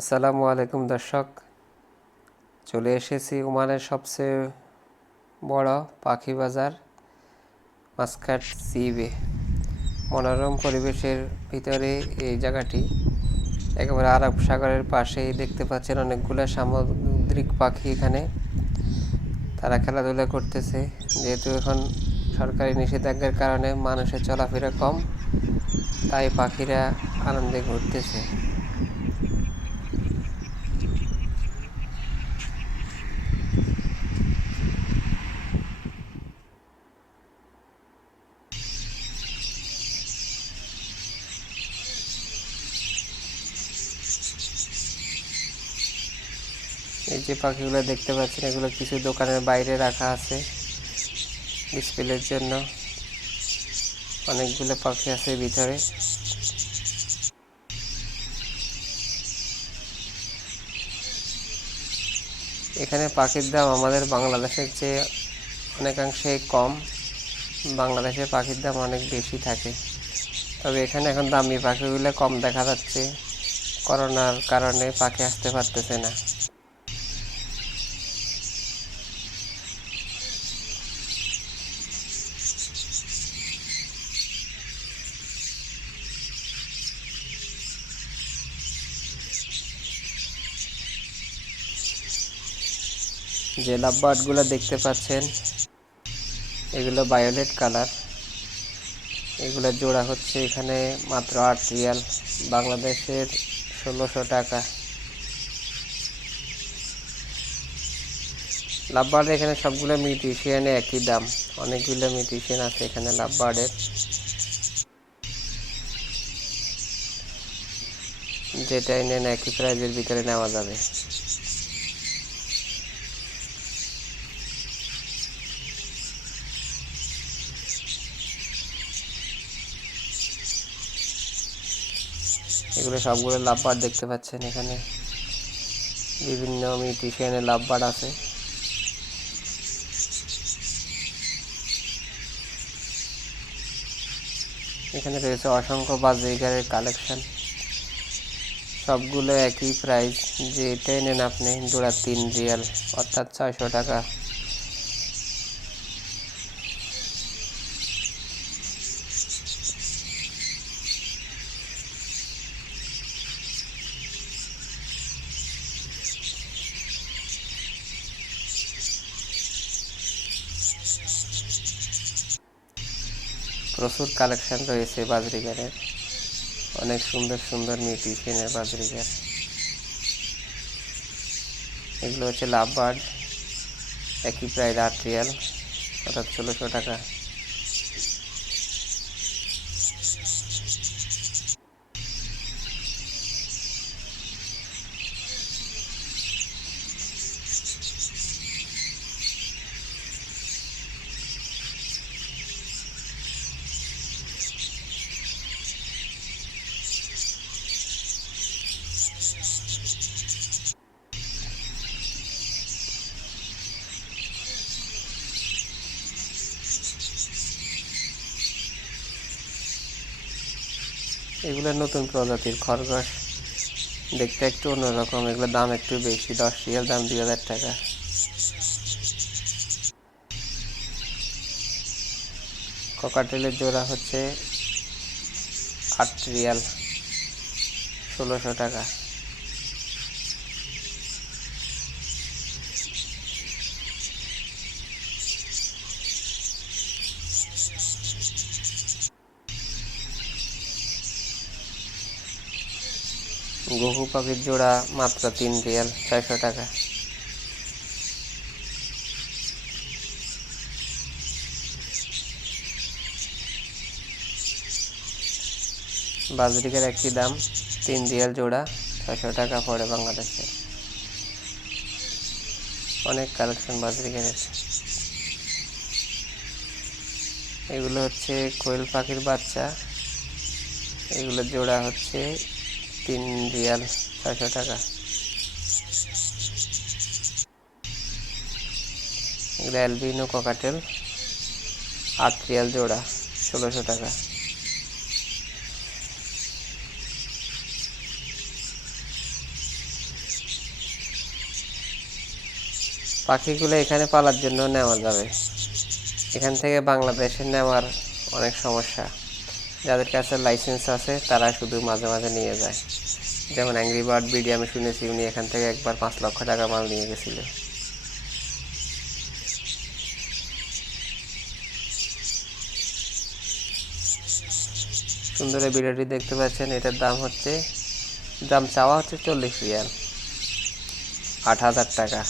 আসসালামু আলাইকুম দর্শক, চলে এসেছি ওমানের সবচেয়ে বড় পাখি বাজার মাস্কাট সিবে। মনোরম পরিবেশের ভিতরে এই জায়গাটি, একেবারে আরব সাগরের পাশেই দেখতে পাচ্ছেন অনেকগুলো সামুদ্রিক পাখি। এখানে তারা খেলাধুলা করতেছে। যেহেতু এখন সরকারি নিষেধাজ্ঞার কারণে মানুষের চলাফেরা কম, তাই পাখিরা আনন্দে ঘুরতেছে। এই যে পাখিগুলো দেখতে পাচ্ছেন, এগুলো কিছু দোকানের বাইরে রাখা আছে ডিসপ্লের জন্য। অনেকগুলো পাখি আছে ভিতরে। এখানে পাখির দাম আমাদের বাংলাদেশের চেয়ে অনেকাংশে কম। বাংলাদেশে পাখির দাম অনেক বেশি থাকে, তবে এখানে এখন দামি পাখিগুলো কম দেখা যাচ্ছে। করোনার কারণে পাখি আসতে পারতেছে না। যে লাভবার্ডগুলো দেখতে পাচ্ছেন, এগুলো ভায়োলেট কালার। এগুলো জোড়া হচ্ছে এখানে মাত্র 8 রিয়াল, বাংলাদেশের 1600 টাকা। লাভবার্ড এখানে সবগুলো মিউটিশিয়ানে একই দাম। অনেকগুলো মিউটিশিয়ান আছে এখানে লাভবার্ডের, যেটাই নেন একই প্রাইজের ভিতরে নেওয়া যাবে। এগুলো সবগুলো লাভবার্ড দেখতে পাচ্ছেন। এখানে বিভিন্ন মিউটিশিয়ানের লাভবার্ড আছে। এখানে রয়েছে অসংখ্য বাজিগারের কালেকশন। সবগুলো একই প্রাইস, যেটাই নেন আপনি জোড়া 3 রিয়াল, অর্থাৎ 600 টাকা। প্রচুর কালেকশন রয়েছে বাজরিগারের, অনেক সুন্দর সুন্দর মিউটিশিয়ানের বাজরিগার। এগুলো হচ্ছে লাভবার্ড, একই প্রাইস 8 রিয়াল, অর্থাৎ 1600 টাকা। এগুলো নতুন প্রজাতির খরগোশ, দেখতে একটু অন্যরকম। এগুলোর দাম একটু বেশি, 10 রিয়াল, দাম 2000 টাকা। ককাটেলের জোড়া হচ্ছে 8 রিয়াল, 1600 টাকা। ঘুঘু পাখির জোড়া মাত্র 3 রিয়াল, 600 টাকা। বাজরিকার একই দাম, 3 রিয়াল জোড়া, 600 টাকা পড়ে বাংলাদেশে। অনেক কালেকশন বাজরিকারের। এগুলো হচ্ছে কোয়েল পাখির বাচ্চা। এগুলো জোড়া হচ্ছে 3 রিয়াল, 600 টাকা। এগুলো অ্যালবিনো ককাটেল, 8 রিয়াল জোড়া, 1600 টাকা। পাখিগুলো এখানে পালার জন্য নেওয়া যাবে, এখান থেকে বাংলাদেশে নেওয়ার অনেক সমস্যা। যাদের কাছে লাইসেন্স আছে তারা শুধু মাঝে মাঝে নিয়ে যায়। যেমন অ্যাংরি বার্ড বিডি আমি শুনেছি উনি এখান থেকে একবার 5 লক্ষ টাকা মাল নিয়ে গেছিল। সুন্দর এই ভিডিওটি দেখতে পাচ্ছেন, এটার দাম চাওয়া হচ্ছে 40 রিয়াল, 8,000 টাকা।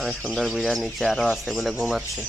অনেক সুন্দর বিড়াল, নিচে আরও আছে বলে ঘুমাচ্ছে।